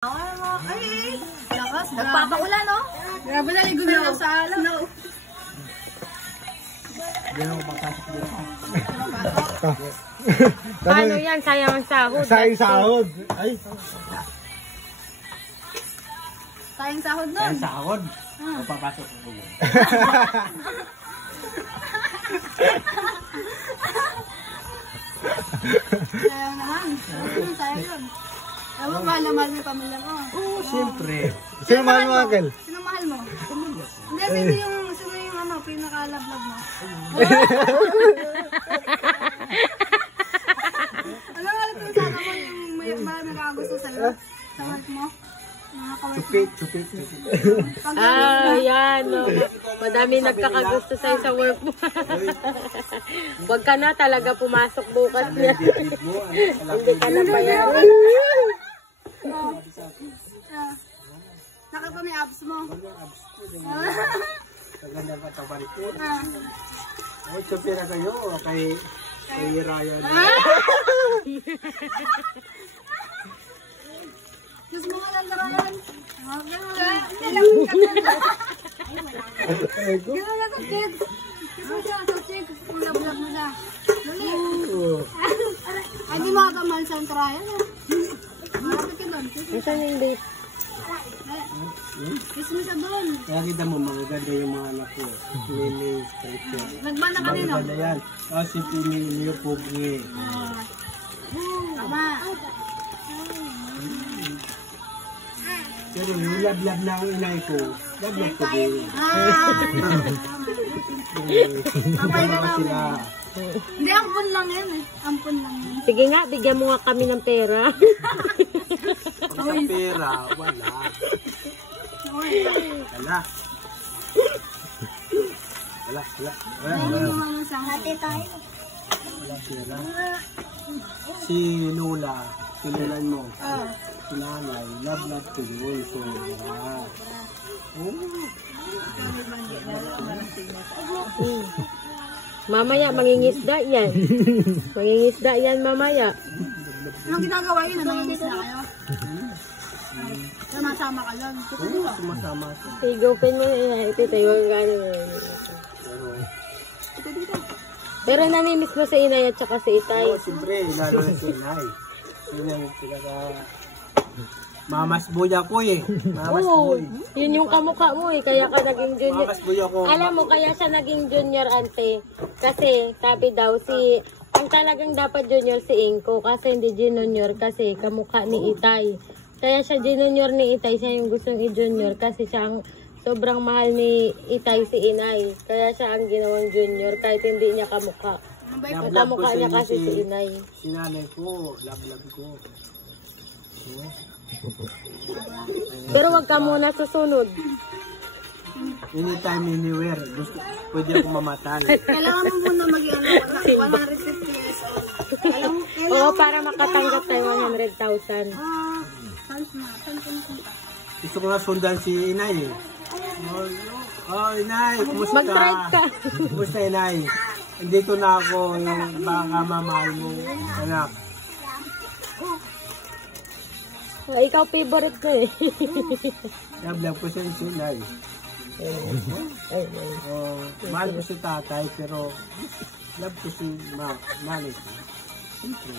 Ay, lakas. Nagpapaulan, no? Grabe na, ligo na sa alam. No. Hindi na ako papasok dito. Paano yan? Sayang ang sahod. Sayang sahod. Ay. Sayang sahod nun. Sayang sahod. Papasok ko yun. Sayang naman. Sayang yun. Alam mo, mahal na mahal mo yung pamilya mo. Oo, siyempre. Sino mahal mo, Uncle? Sino mahal mo? Hindi, sino yung ano, pinaka-love-love mo? Alam mo, kung sana mo yung may nakagusto sa'yo? Sa work mo? Chupit. Yan. No. Madami nagkakagusto sa'yo sa work mo. Huwag ka na talaga pumasok bukas niya. Hindi ka na pala. Nakita mo yung abs mo? Maganda ang katawan ko. Chupit na kayo kay Ryan. Diyos mo nga lang Ryan. Gano'n na sa kids. Gano'n siya sa kids. Ulab-ulab mo na. Dali. Ay, di makakamahal sa Ryan. Marapit ka doon. Saan yung date? Kiss mo siya doon. Kaya kita mo, magaganda yung mga anak ko. Mimi, Spencer. Nagban na kanino? Magaganda yan. Si Pini, yung Pugi. Tama. Pero yung lab-lab na ang inay ko, lab-lab ko din. Papay ka na. Sila. Hindi, ampun lang yan eh. Ampun lang yan. Sige nga, bigyan mo nga kami ng pera. Pag sa pera, wala. Hati tayo. Wala pera. Si Lola, sinulan mo. Si nanay, lab-lab ko yun. So, Mamaya, mangingisda yan. Mangingisda yan mamaya. Anong ginagawa yun? Nanganginis na kayo? Sama-sama ka lang. sumasama. Higupin mo na ititayo ang gano'n. Pero namimiss mo si Inay at saka si Itay. Oo, siyempre, lalo na si inay. Yun ang pinaka... Mamas boy ako eh. Mamas Oo, boy. yun yung kamukha mo eh. Kaya ka naging junior. Mamas boy ako. Alam mo, kaya siya naging junior ante. Kasi, sabi daw, ang talagang dapat junior si Inko. Kasi hindi junior kasi kamukha ni Itay. Kaya siya junior ni Itay. Siya yung gustong i-junior kasi siya ang sobrang mahal ni Itay si Inay. Kaya siya ang ginawang junior kahit hindi niya kamukha. Ang kamukha niya kasi si Inay. Si nanay ko, love ko. Pero wag ka muna susunod. Anytime, anywhere. Pwede ako mamatay. Kailangan mo muna mag-iano. 150 years old. Oo, para makatanggap tayo 100,000. Saan ka napunta? Gusto ko nga sundan si inay eh. Oh, inay, kumusta? Mag-drive ka. Kumusta inay? Andito na ako, yung baka mamahal mo, anak. Ikaw favorite ko eh. Love ko siya si inay. Mahal ko si tatay, pero love ko si nanay ko. Siyempre.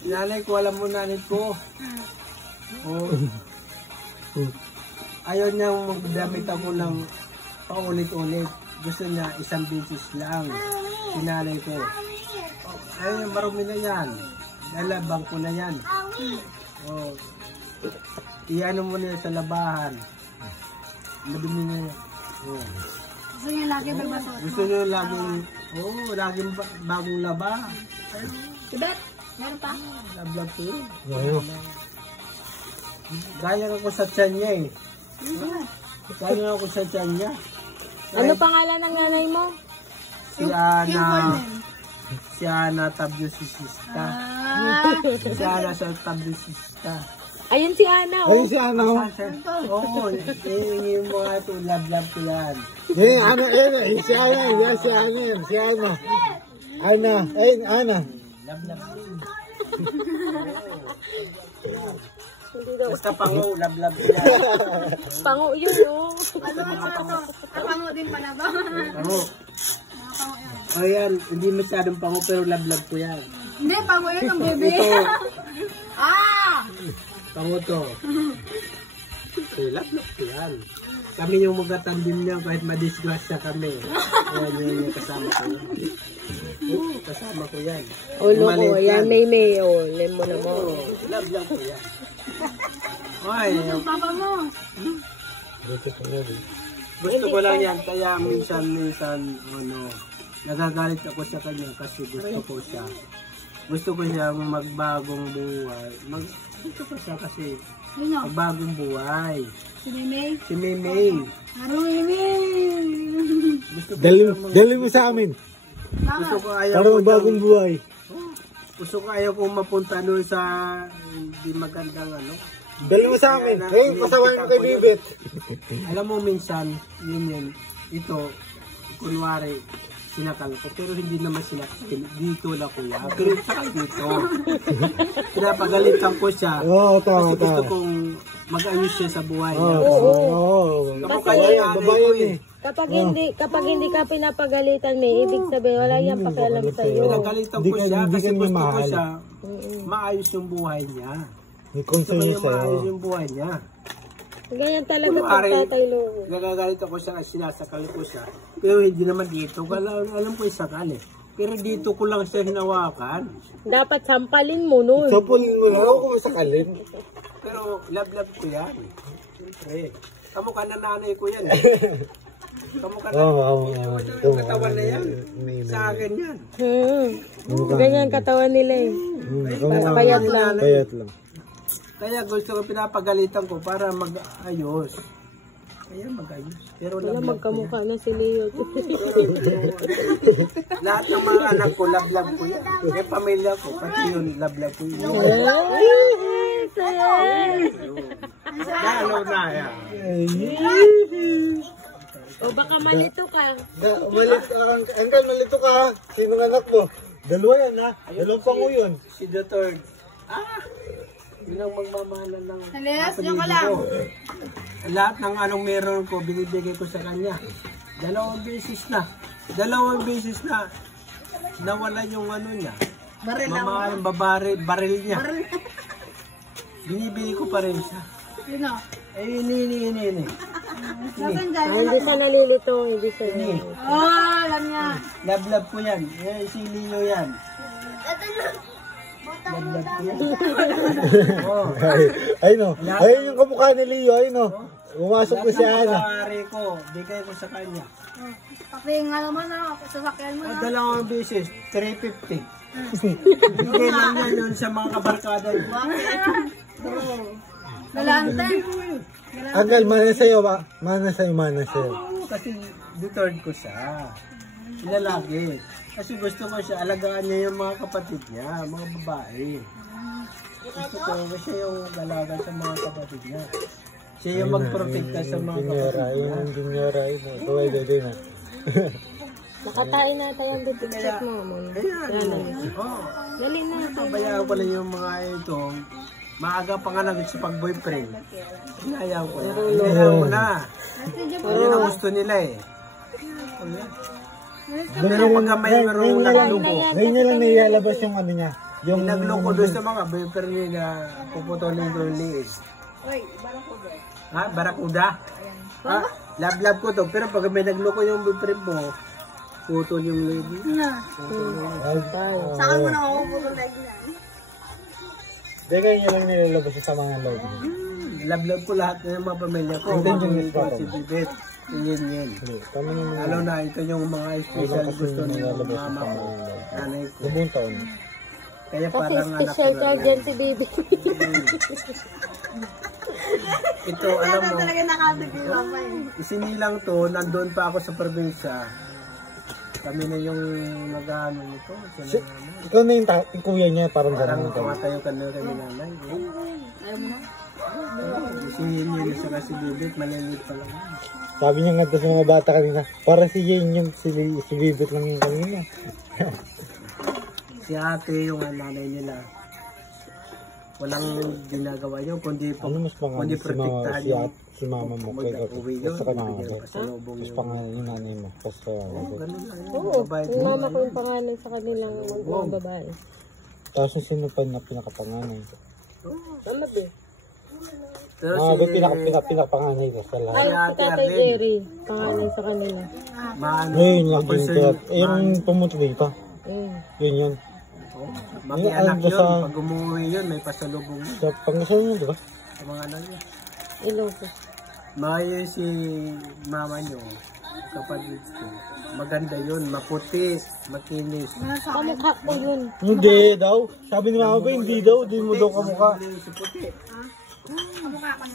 Si nanay ko, alam mo nanay ko. Ayaw niyang magdamit ako ng paulit-ulit. Gusto niya isang beses lang. Sinanay ko. Ay, marumi na yan. Lalabang ko na yan. Iano mo niya sa labahan. Madumi niya. Gusto niya lagi magbasot. Gusto niya laging bagong laba. Tibet, meron pa? Lablab ko yun. Gaya ako sa tiyan niya eh. Gaya ako sa tiyan niya. Ano pangalan ng nanay mo? Si Ana Tabiosista. Si Ana sa Tabiosista. Ayun si Ana. Ayun si Ana. Oo, yung mga ito, love ko yan. Ano, si Ana. Yan, si Ana yan. Si Ana. Ana. Ana. Love. Hindi daw. Basta pango, lablab yan. Pango yun, oh. Kapango din pala ba? Pango. O yan, hindi masyadong pango pero lablab ko yan. Hindi, pango yun ang bebe. Ito, pango to. Lablab ko yan. Kami yung magkatandim niya kahit madisgrasya kami. Ayan yung kasama ko yan. Kasama ko yan. Ulo ko, yan may, oh. Lemon na mo. Lablab ko yan. Ay, Yung papa mo. gusto ko lang yan. Kaya minsan, nagagalit ako sa kanya kasi gusto ko siya magbagong buhay. Gusto ko siya kasi Sino? magbagong buhay. Si Mimay? Si Mimay. Harong Mimay! Gusto ko Dali mo sa amin. Gusto ko ayaw Para ko magbagong buhay. Gusto ko ayaw kong mapunta doon sa hindi magandang Dali mo sa amin. Ngayon, pasawain mo kay Bibit. Alam mo minsan, yun, ito, kunwari, sinakal ko, pero hindi naman sinakal. Dito na kuya, pero sakal dito. Pinapagalitan ko siya. Oo, Kasi tama, gusto tama. kong mag-ayos siya sa buhay niya. Oo. Kapag hindi ka pinapagalitan, may ibig sabihin, wala yung pakialam sa'yo. Pinagalitan ko siya kasi gusto ko siya maayos yung buhay niya. May Gusto ko concern niya yung sa'yo. maayos yung buhay niya. Ganyan talaga pag Kunwari, tatay loko. nagagalit ako siya kasi sinasakal ko siya. Pero hindi naman dito. Alam ko isakal eh. Pero dito ko lang siya hinawakan. Dapat sampalin mo nun. Sapulin mo lang ako kung sakalin. Pero love ko yan. Siyempre. Kamukha na nanay ko yan. Kamukha na yung katawan na yan. Sa akin yan. Ganyan katawan nila eh. Payat lang. Payat lang. Kaya gusto ko pinapagalitan ko para mag-ayos. Kaya mag-ayos. Pero Wala love ko yan. magkamukha na si Leo. Lahat ng mga anak ko, love ko yan. May pamilya ko, pati yun, love ko yun. Lalo na yan. O baka malito ka. Uncle, malito ka. Sino ang anak mo? Dalawa yan ha. Dalawang pango yun. Si the third. Yun ang magmamahalan ng Alias, kapatid yung ka lang. ko. Lahat ng anong meron ko, binibigay ko sa kanya. Dalawang beses na nawala yung niya. Baril lang. Mamahal baril niya. Binibigay ko pa rin siya. Sino? Ini. Nasaan dyan? Hindi siya nalilito. Hindi siya Ini. Alam niya. Love ko yan. Si Leo yan. Love ko yan. Oh. Ay no. Ayun yung kamukha ni Leo. Ayun no. Umasok ko si Ana. Pag-aari ko, bigay ko sa kanya. Pakinga naman na. Sasakyan mo na. Dalawang beses, 350. Bigay lang yan yun sa mga kabarkada. Galante. Uncle, mana sa'yo ba? Mana sa'yo. Kasi deterred ko siya. Lalaki. Kasi gusto ko siya, alagaan niya yung mga kapatid niya, mga babae. Gusto ko, siya yung dalaga sa mga kapatid niya. Siya yung magprotekta sa mga kapatid niya. Juniora. Tuway dito na. Nakatain na tayo ang check mo muna. Dali na. Pabayaan ko lang yung mga ito. Maaga pa nga naging sa pag-boyfriend. Inayaw ko na. Inayaw ko na. Yun ang gusto nila eh. Pero pagka mayroong nagloko. Ngayon niya lang nailalabas yung ano niya. Yung nagloko doon sa mga boyfriend nila, puputulin ko yung liig. Ha? Barakuda? Ha? Love ko to. Pero pag may nagloko yung boyfriend mo, putol yung liig. Saan mo na ako putol leg na? Ngayon niya lang nailalabas sa mga loob. Love ko lahat ng mga pamilya ko. Ang ganda Mga yung papa. si Bibit. Yan. Kami naman Lalo na ito yung mga special gusto ng nailalabas sa mama ko. mga loob. Nanay ko. Buong taon. Kaya Kasi parang anak ko special ka na dyan si baby. Ito, alam mo, Talaga nakatagil mama eh. isinilang to, nandun pa ako sa probinsya. Kami na yung nag-ano nito. Ikaw na yung kuya niya, parang Parang gano'n. tumatayo ka na kami nanay. Ayaw mo na? Isinihin niya na saka si Bibit, maliliit pa lang. Sabi niya nga sa mga bata kanina, para si Jane yung si Bibit lang yung kanina. Si ate, yung nanay nila. walang ginagawa yun, kundi Ano mas pangalan kundi si mama, protektahan yung si mama mo kay mag-uwi yun, gusto ka na bigyan ako. pa sa lubong Mas yun. pangalan yung nanay mo. Tapos kaya ako. Ganun lang yun. Oo, Babae yung mama ko yung pangalan sa kanilang mga babae. Tapos yung sino pa na pinakapanganay. Tama ba? Pero Ba't pinakapanganay ka sa Ay, lahat? si Tatay Jerry, pangalan sa kanila. maano, Ngayon lang din bunso kaya. yung- Yung pumunta dito. Yun yun. Maki-anak Yung yun, sa- pag umuwi yun, may pasalubong yun Sa Pangasinan yun, di ba? sa mga anak niya. Ilocos. Mayo si mama nyo, kapatid ko. Maganda yun, maputi, makinis. Kamukha ko yun. Hindi daw. Sabi ni mama ba, hindi daw. Di mo daw kamukha. Si puti.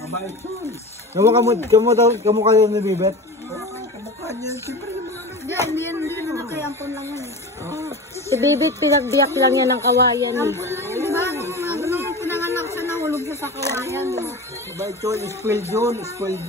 Mabait yun. Kamukha yun ni Bibet. Kamukha niya, siyempre yung mga anak. Hindi naman kay ampon lang yun. Si Bibit, pinagbiyak lang yan ng kawayan. Eh. Di ba? Nung pinanganak siya, nahulog siya sa kawayan. Di ba? Mabait yun, spoiled yun, spoiled yun.